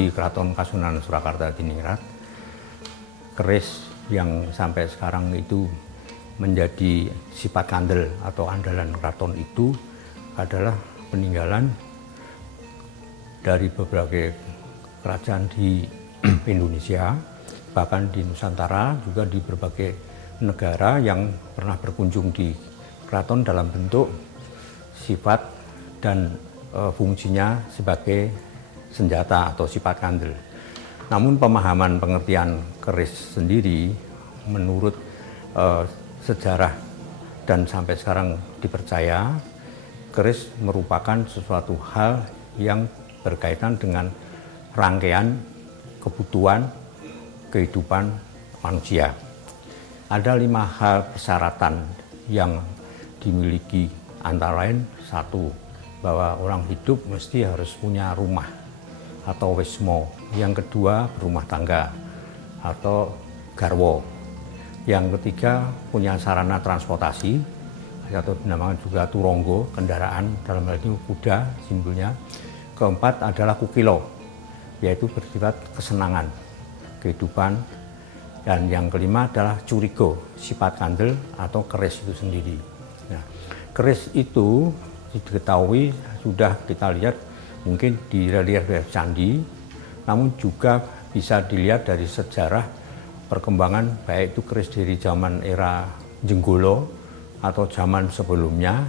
di Keraton Kasunanan Surakarta Diningrat, keris yang sampai sekarang itu menjadi sifat kandel atau andalan keraton itu adalah peninggalan dari beberapa kerajaan di Indonesia, bahkan di Nusantara, juga di berbagai negara yang pernah berkunjung di keraton dalam bentuk sifat dan fungsinya sebagai senjata atau sifat kandel. Namun pemahaman pengertian keris sendiri menurut sejarah dan sampai sekarang dipercaya, keris merupakan sesuatu hal yang berkaitan dengan rangkaian kebutuhan kehidupan manusia. Ada 5 hal persyaratan yang dimiliki, antara lain 1, bahwa orang hidup mesti harus punya rumah atau wismo. Yang kedua, berumah tangga atau garwo. Yang ketiga, punya sarana transportasi atau dinamakan juga turonggo, kendaraan, dalam hal ini kuda simbolnya. Keempat adalah kukilo, yaitu bersifat kesenangan, kehidupan. Dan yang kelima adalah curigo, sifat kandel atau keris itu sendiri. Nah, keris itu diketahui sudah kita lihat mungkin di relief candi, namun juga bisa dilihat dari sejarah perkembangan, baik itu keris dari zaman era Jenggolo atau zaman sebelumnya,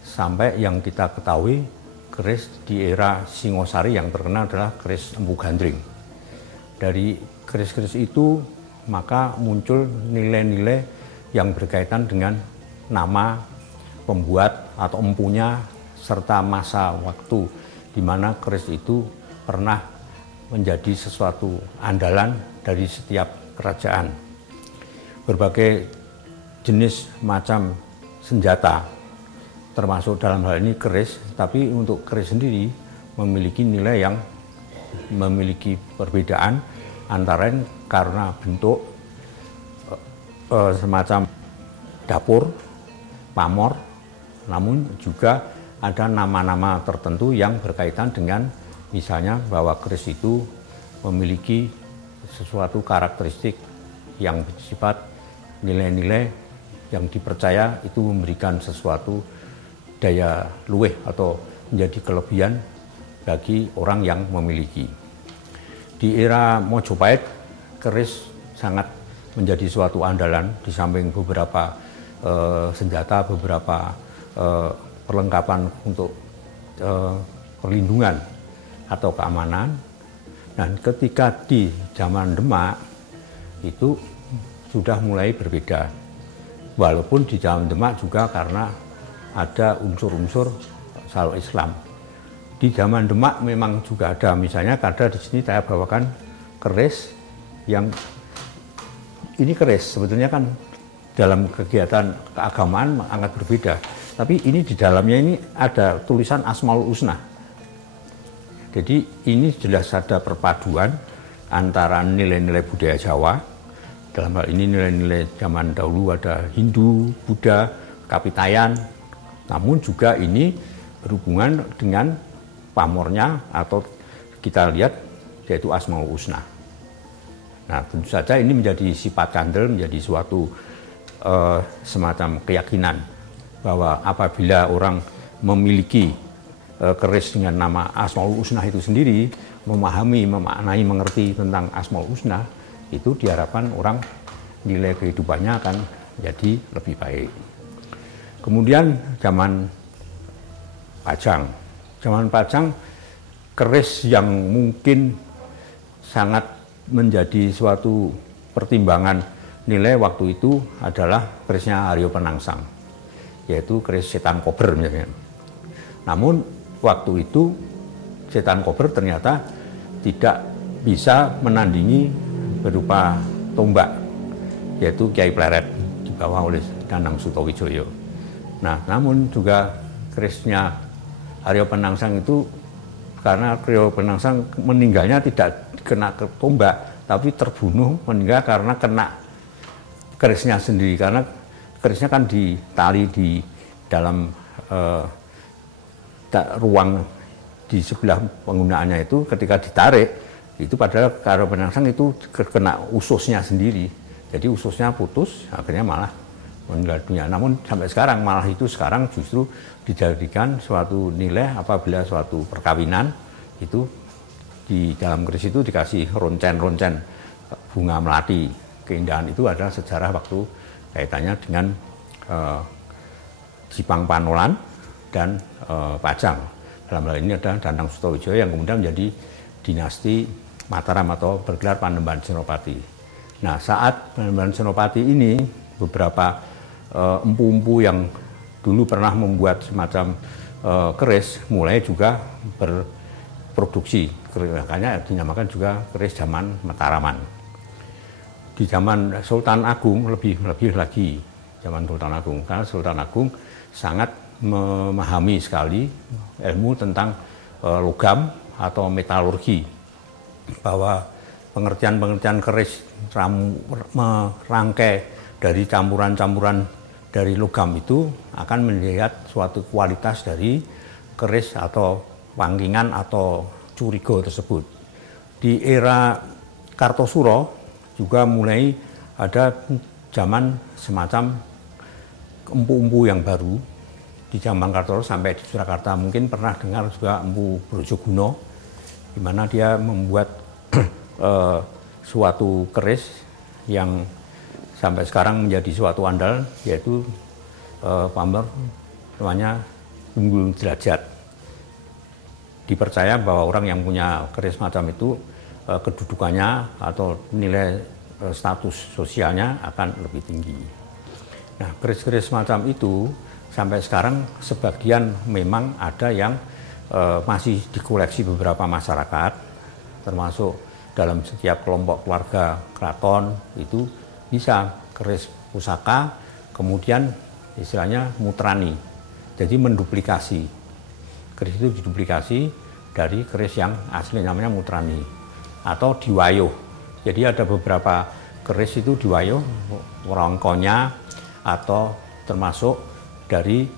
sampai yang kita ketahui keris di era Singosari yang terkenal adalah keris Empu Gandring. Dari keris-keris itu maka muncul nilai-nilai yang berkaitan dengan nama pembuat atau empunya, serta masa waktu di mana keris itu pernah menjadi sesuatu andalan dari setiap kerajaan. Berbagai jenis macam senjata, termasuk dalam hal ini keris, tapi untuk keris sendiri memiliki nilai yang memiliki perbedaan, antara lain karena bentuk semacam dapur, pamor, namun juga ada nama-nama tertentu yang berkaitan dengan misalnya bahwa keris itu memiliki sesuatu karakteristik yang bersifat nilai-nilai yang dipercaya itu memberikan sesuatu daya luweh atau menjadi kelebihan bagi orang yang memiliki. Di era Mojopahit, keris sangat menjadi suatu andalan di samping beberapa senjata, beberapa perlengkapan untuk perlindungan atau keamanan. Dan ketika di zaman Demak itu sudah mulai berbeda. Walaupun di zaman Demak juga karena ada unsur-unsur Salawat Islam. Di zaman Demak memang juga ada, misalnya ada di sini saya bawakan keris yang ini keris sebetulnya kan dalam kegiatan keagamaan sangat berbeda. Tapi ini di dalamnya ini ada tulisan Asmaul Husna. Jadi ini jelas ada perpaduan antara nilai-nilai budaya Jawa, dalam hal ini nilai-nilai zaman dahulu ada Hindu, Buddha, Kapitayan, namun juga ini berhubungan dengan pamornya atau kita lihat yaitu Asmaul Husna. Nah, tentu saja ini menjadi sifat kandel, menjadi suatu semacam keyakinan bahwa apabila orang memiliki keris dengan nama Asmaul Husna itu sendiri, memahami, memaknai, mengerti tentang Asmaul Husna, itu diharapkan orang nilai kehidupannya akan jadi lebih baik. Kemudian zaman Pajang. Zaman Pajang, keris yang mungkin sangat menjadi suatu pertimbangan nilai waktu itu adalah kerisnya Haryo Penangsang, yaitu keris setan kober misalnya. Namun waktu itu setan kober ternyata tidak bisa menandingi berupa tombak, yaitu Kyai Pleret dibawa oleh Danang Sutawijaya. Nah, namun juga kerisnya Haryo Penangsang itu, karena Haryo Penangsang meninggalnya tidak kena tombak, tapi terbunuh meninggal karena kena kerisnya sendiri, karena kerisnya kan ditali di dalam ruang di sebelah penggunaannya itu, ketika ditarik Itu padahal kalau penangsang itu kena ususnya sendiri. Jadi ususnya putus, akhirnya malah meninggal dunia. Namun sampai sekarang malah itu sekarang justru dijadikan suatu nilai apabila suatu perkawinan itu di dalam keris itu dikasih roncen-roncen bunga melati. Keindahan itu adalah sejarah waktu kaitannya dengan Jipang Panolan dan Pajang. Dalam hal ini adalah Danang Sutowijoyo yang kemudian menjadi dinasti Mataram atau bergelar Panembahan Senopati. Nah, saat Panembahan Senopati ini beberapa empu-empu yang dulu pernah membuat semacam keris mulai juga berproduksi. Makanya dinamakan juga keris zaman Mataraman. Di zaman Sultan Agung lebih lagi zaman Sultan Agung, karena Sultan Agung sangat memahami sekali ilmu tentang logam atau metalurgi, bahwa pengertian-pengertian keris merangkai dari campuran-campuran dari logam itu akan melihat suatu kualitas dari keris atau wangkingan atau curigo tersebut. Di era Kartosuro juga mulai ada zaman semacam empu-empu yang baru. Di zaman Kartosuro sampai di Surakarta mungkin pernah dengar juga empu Brojoguno, di mana dia membuat suatu keris yang sampai sekarang menjadi suatu andal, yaitu pamer namanya Unggul Derajat. Dipercaya bahwa orang yang punya keris macam itu kedudukannya atau nilai status sosialnya akan lebih tinggi. Nah, keris-keris macam itu sampai sekarang sebagian memang ada yang masih dikoleksi beberapa masyarakat, termasuk dalam setiap kelompok keluarga keraton itu bisa keris pusaka, kemudian istilahnya mutrani, jadi menduplikasi. Keris itu diduplikasi dari keris yang asli namanya mutrani atau diwayuh. Jadi ada beberapa keris itu diwayuh rongkonya atau termasuk dari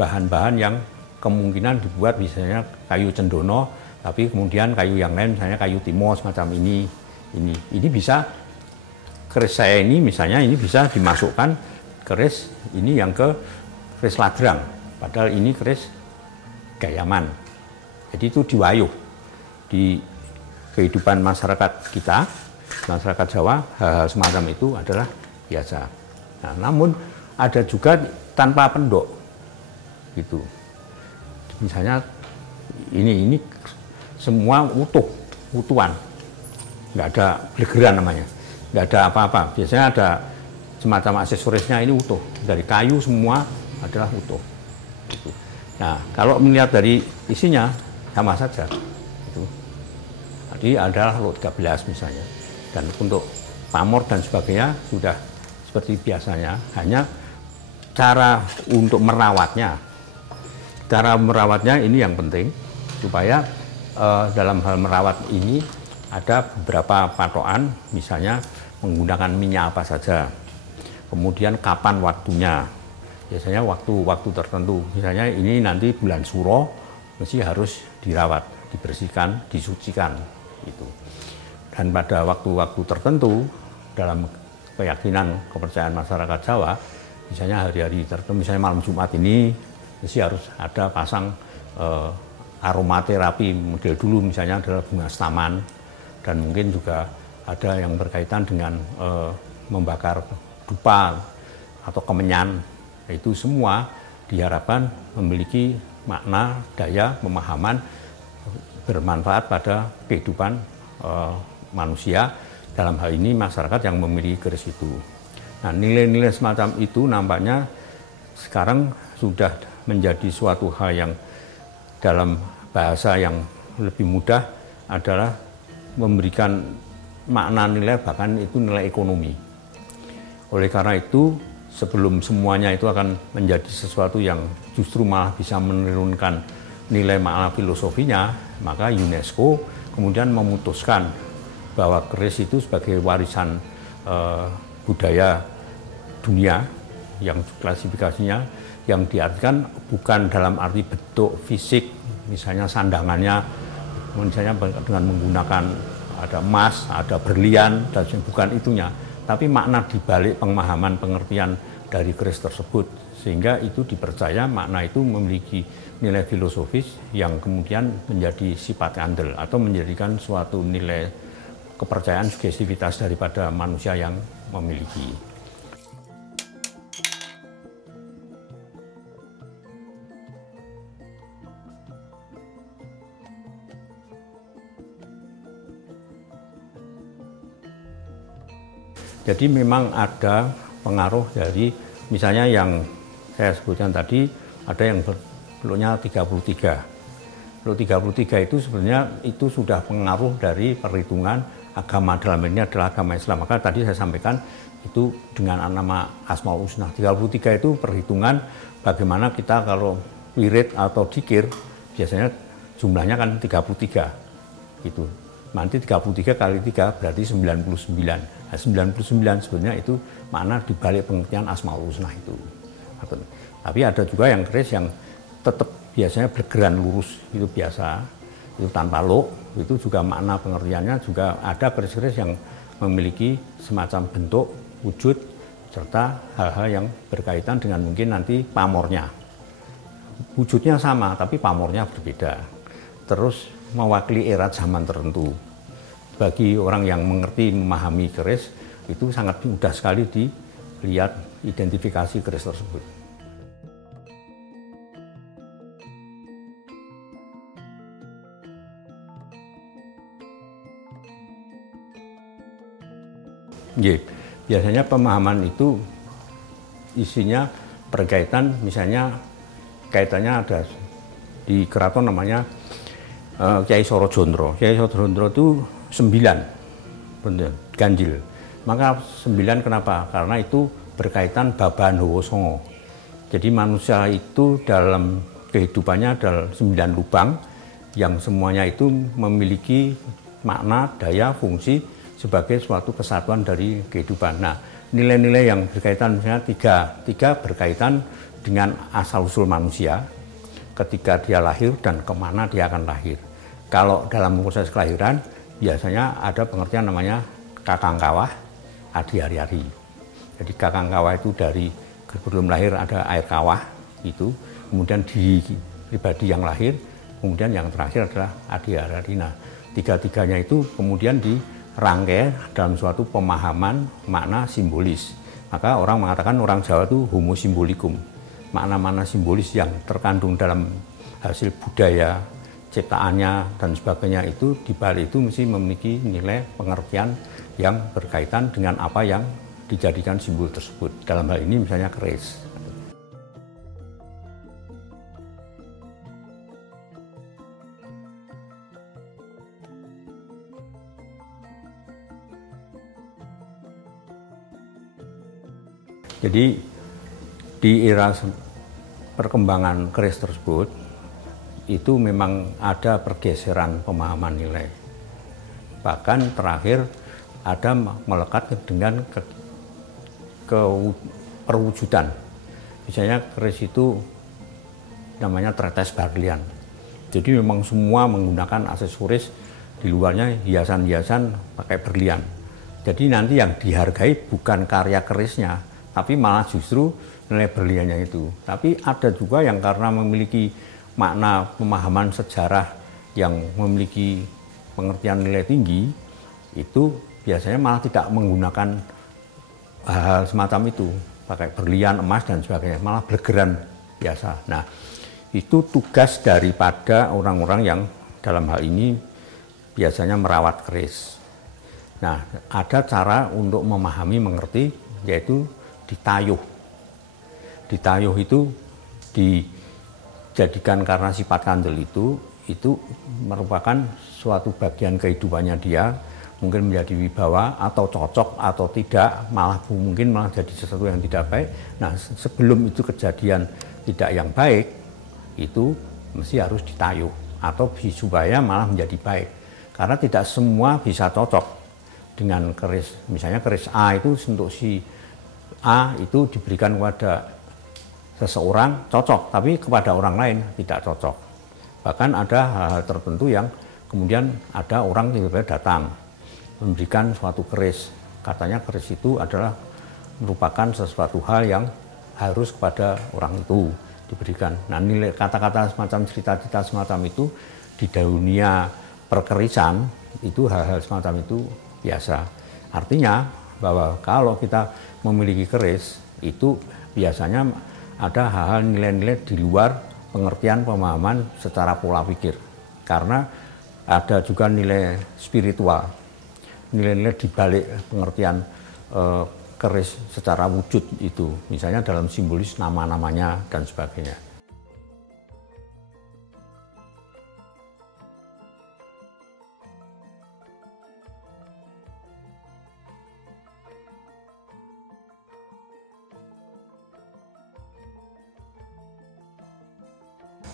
bahan-bahan yang kemungkinan dibuat misalnya kayu cendono, tapi kemudian kayu yang lain misalnya kayu timo semacam ini bisa keris saya ini misalnya ini bisa dimasukkan keris ini yang ke keris Ladrang, padahal ini keris Gayaman. Jadi itu diwayuh di kehidupan masyarakat kita, masyarakat Jawa, hal-hal semacam itu adalah biasa. Nah, namun ada juga tanpa pendok gitu. Misalnya ini semua utuhan, nggak ada blegeran namanya, nggak ada apa-apa. Biasanya ada semacam aksesorisnya ini utuh, dari kayu semua adalah utuh. Gitu. Nah, kalau melihat dari isinya sama saja. Gitu. Jadi adalah lot 13 misalnya, dan untuk pamor dan sebagainya sudah seperti biasanya, hanya cara untuk merawatnya. Cara merawatnya ini yang penting, supaya dalam hal merawat ini ada beberapa patokan, misalnya menggunakan minyak apa saja, kemudian kapan waktunya, biasanya waktu tertentu, misalnya ini nanti bulan Suro, mesti harus dirawat, dibersihkan, disucikan, gitu. Dan pada waktu-waktu tertentu, dalam keyakinan kepercayaan masyarakat Jawa, misalnya hari-hari tertentu, misalnya malam Jumat ini, mesti harus ada pasang aromaterapi model dulu, misalnya adalah bunga staman, dan mungkin juga ada yang berkaitan dengan membakar dupa atau kemenyan. Itu semua diharapkan memiliki makna, daya, pemahaman, bermanfaat pada kehidupan manusia, dalam hal ini masyarakat yang memiliki keris itu. Nah, nilai-nilai semacam itu nampaknya sekarang sudah menjadi suatu hal yang dalam bahasa yang lebih mudah adalah memberikan makna nilai, bahkan itu nilai ekonomi. Oleh karena itu, sebelum semuanya itu akan menjadi sesuatu yang justru malah bisa menurunkan nilai makna filosofinya, maka UNESCO kemudian memutuskan bahwa keris itu sebagai warisan budaya dunia yang klasifikasinya yang diartikan bukan dalam arti bentuk fisik, misalnya sandangannya, misalnya dengan menggunakan ada emas, ada berlian, dan bukan itunya. Tapi makna dibalik pemahaman pengertian dari keris tersebut, sehingga itu dipercaya makna itu memiliki nilai filosofis yang kemudian menjadi sifat andel atau menjadikan suatu nilai kepercayaan sugestivitas daripada manusia yang memiliki. Jadi memang ada pengaruh dari misalnya yang saya sebutkan tadi, ada yang bentuknya 33. Bentuk 33 itu sebenarnya itu sudah pengaruh dari perhitungan agama, dalam ini adalah agama Islam. Maka tadi saya sampaikan itu dengan nama Asmaul Husna. 33 itu perhitungan bagaimana kita kalau wirid atau dzikir biasanya jumlahnya kan 33 gitu. Nanti 33 kali 3 berarti 99. Nah, 99 sebenarnya itu makna dibalik pengertian Asmaul Husna itu. Tapi ada juga yang keris yang tetap biasanya bergeran lurus, itu biasa, itu tanpa luk, itu juga makna pengertiannya juga ada keris-keris yang memiliki semacam bentuk, wujud, serta hal-hal yang berkaitan dengan mungkin nanti pamornya. Wujudnya sama, tapi pamornya berbeda. Terus mewakili era zaman tertentu. Bagi orang yang mengerti, memahami keris, itu sangat mudah sekali dilihat identifikasi keris tersebut. Biasanya pemahaman itu isinya berkaitan, misalnya kaitannya ada di keraton namanya Kyai Sorojondro. Kyai Sorojondro itu 9, bener, ganjil. Maka 9 kenapa? Karena itu berkaitan Babahan Hawa Songo. Jadi manusia itu dalam kehidupannya adalah 9 lubang yang semuanya itu memiliki makna, daya, fungsi sebagai suatu kesatuan dari kehidupan. Nah, nilai-nilai yang berkaitan misalnya tiga berkaitan dengan asal-usul manusia ketika dia lahir dan kemana dia akan lahir. Kalau dalam proses kelahiran, biasanya ada pengertian namanya kakang kawah, adi hari-hari. Jadi kakang kawah itu dari sebelum lahir ada air kawah, itu kemudian di pribadi yang lahir, kemudian yang terakhir adalah adi hari-hari. Nah, tiga-tiganya itu kemudian dirangkai dalam suatu pemahaman makna simbolis. Maka orang mengatakan orang Jawa itu homo simbolikum. Makna-makna simbolis yang terkandung dalam hasil budaya, ciptaannya dan sebagainya itu dibalik itu mesti memiliki nilai pengertian yang berkaitan dengan apa yang dijadikan simbol tersebut. Dalam hal ini misalnya keris. Jadi di era perkembangan keris tersebut itu memang ada pergeseran pemahaman nilai. Bahkan terakhir ada melekat dengan perwujudan. Misalnya keris itu namanya tretes berlian. Jadi memang semua menggunakan aksesoris, di luarnya hiasan-hiasan pakai berlian. Jadi nanti yang dihargai bukan karya kerisnya, tapi malah justru nilai berliannya itu. Tapi ada juga yang karena memiliki makna pemahaman sejarah yang memiliki pengertian nilai tinggi, itu biasanya malah tidak menggunakan hal semacam itu, pakai berlian, emas dan sebagainya, malah bergeran biasa. Nah, itu tugas daripada orang-orang yang dalam hal ini biasanya merawat keris. Nah, ada cara untuk memahami, mengerti, yaitu ditayuh. Ditayuh itu dijadikan karena sifat kandel itu merupakan suatu bagian kehidupannya dia, mungkin menjadi wibawa atau cocok atau tidak, mungkin malah jadi sesuatu yang tidak baik. Nah, sebelum itu kejadian tidak yang baik, itu mesti harus ditayuh atau supaya malah menjadi baik. Karena tidak semua bisa cocok dengan keris. Misalnya keris A itu untuk si A itu diberikan kepada seseorang cocok, tapi kepada orang lain tidak cocok. Bahkan ada hal-hal tertentu yang kemudian ada orang tiba-tiba datang, memberikan suatu keris. Katanya keris itu adalah merupakan sesuatu hal yang harus kepada orang itu diberikan. Nah, nilai kata-kata semacam cerita-cerita semacam itu di dunia perkerisan itu hal-hal semacam itu biasa. Artinya bahwa kalau kita memiliki keris itu biasanya ada hal-hal nilai-nilai di luar pengertian pemahaman secara pola pikir. Karena ada juga nilai spiritual, nilai-nilai di balik pengertian keris secara wujud itu, misalnya dalam simbolis nama-namanya dan sebagainya.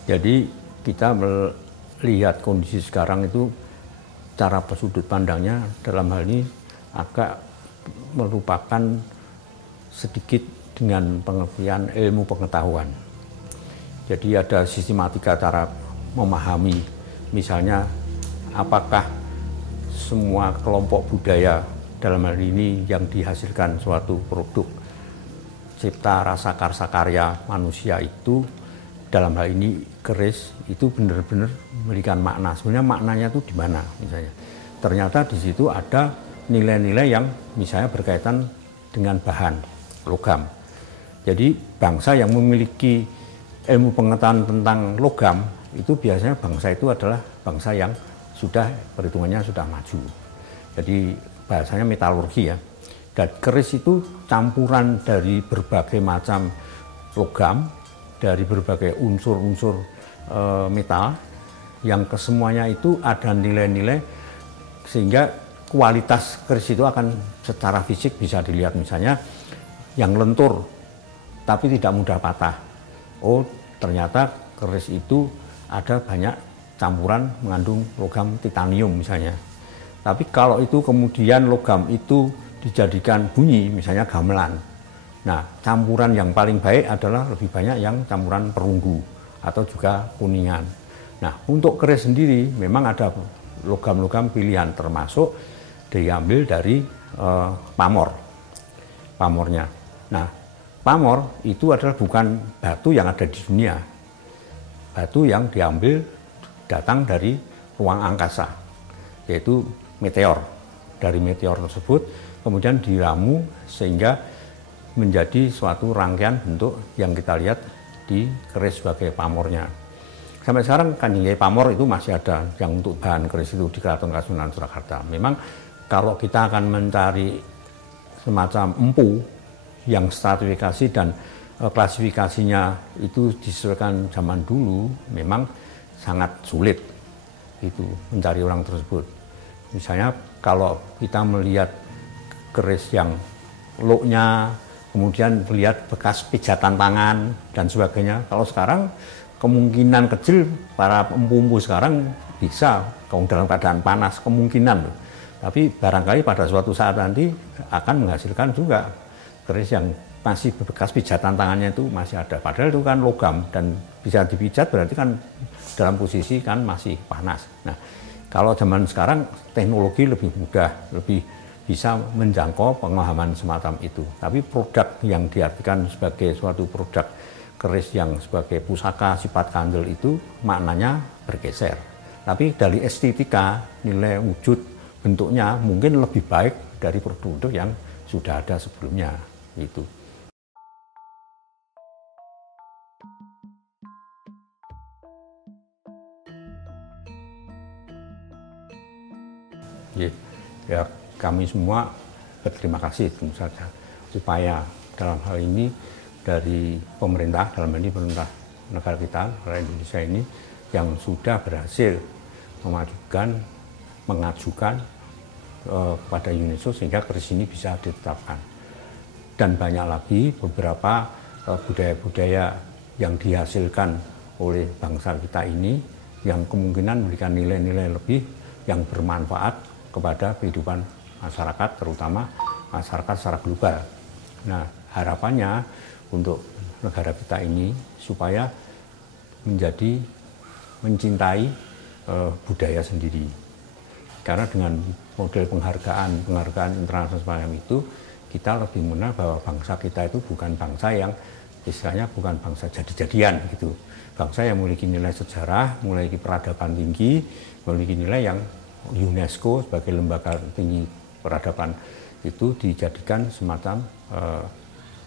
Jadi kita melihat kondisi sekarang itu cara sudut pandangnya dalam hal ini agak merupakan sedikit dengan pengertian ilmu pengetahuan. Jadi ada sistematika cara memahami, misalnya apakah semua kelompok budaya dalam hal ini yang dihasilkan suatu produk cipta rasa karsa karya manusia itu dalam hal ini keris itu benar-benar memberikan makna. Sebenarnya maknanya itu di mana misalnya. Ternyata di situ ada nilai-nilai yang misalnya berkaitan dengan bahan logam. Jadi bangsa yang memiliki ilmu pengetahuan tentang logam itu biasanya bangsa itu adalah bangsa yang sudah perhitungannya sudah maju. Jadi bahasanya metalurgi ya. Dan keris itu campuran dari berbagai macam logam, dari berbagai unsur-unsur metal yang kesemuanya itu ada nilai-nilai sehingga kualitas keris itu akan secara fisik bisa dilihat, misalnya yang lentur tapi tidak mudah patah. Oh, ternyata keris itu ada banyak campuran mengandung logam titanium misalnya. Tapi kalau itu kemudian logam itu dijadikan bunyi, misalnya gamelan. Nah, campuran yang paling baik adalah lebih banyak yang campuran perunggu atau juga kuningan. Nah, untuk keris sendiri memang ada logam-logam pilihan, termasuk diambil dari pamornya. Nah, pamor itu adalah bukan batu yang ada di dunia. Batu yang diambil datang dari ruang angkasa, yaitu meteor. Dari meteor tersebut kemudian diramu sehingga menjadi suatu rangkaian bentuk yang kita lihat di keris sebagai pamornya. Sampai sekarang Kanjeng Pamor itu masih ada yang untuk bahan keris itu di Keraton Kasunanan Surakarta. Memang kalau kita akan mencari semacam empu yang stratifikasi dan klasifikasinya itu disesuaikan zaman dulu, memang sangat sulit itu mencari orang tersebut. Misalnya kalau kita melihat keris yang looknya, kemudian melihat bekas pijatan tangan dan sebagainya. Kalau sekarang kemungkinan kecil para empu-empu sekarang bisa kalau dalam keadaan panas, kemungkinan. Tapi barangkali pada suatu saat nanti akan menghasilkan juga keris yang masih bekas pijatan tangannya itu masih ada. Padahal itu kan logam dan bisa dipijat berarti kan dalam posisi kan masih panas. Nah, kalau zaman sekarang teknologi lebih mudah, lebih bisa menjangkau pemahaman semacam itu. Tapi produk yang diartikan sebagai suatu produk keris yang sebagai pusaka sifat kandel itu maknanya bergeser. Tapi dari estetika, nilai wujud, bentuknya mungkin lebih baik dari produk yang sudah ada sebelumnya. Itu. Ya, kami semua berterima kasih tentu saja supaya dalam hal ini dari pemerintah, dalam hal ini pemerintah negara kita, negara Indonesia ini yang sudah berhasil mengajukan kepada UNESCO sehingga keris ini bisa ditetapkan. Dan banyak lagi beberapa budaya-budaya yang dihasilkan oleh bangsa kita ini yang kemungkinan memberikan nilai-nilai lebih yang bermanfaat kepada kehidupan masyarakat, terutama masyarakat secara global. Nah, harapannya untuk negara kita ini supaya mencintai budaya sendiri. Karena dengan model penghargaan internasional semacam itu, kita lebih mengenal bahwa bangsa kita itu bukan bangsa yang istilahnya bukan bangsa jadi-jadian gitu. Bangsa yang memiliki nilai sejarah, memiliki peradaban tinggi, memiliki nilai yang UNESCO sebagai lembaga tinggi peradaban itu dijadikan semacam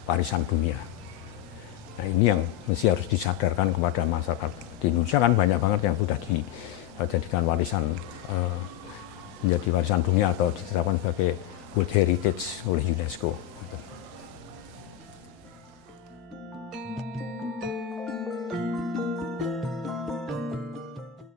warisan dunia. Nah, ini yang mesti harus disadarkan kepada masyarakat. Di Indonesia kan banyak banget yang sudah dijadikan warisan menjadi warisan dunia atau ditetapkan sebagai World Heritage oleh UNESCO.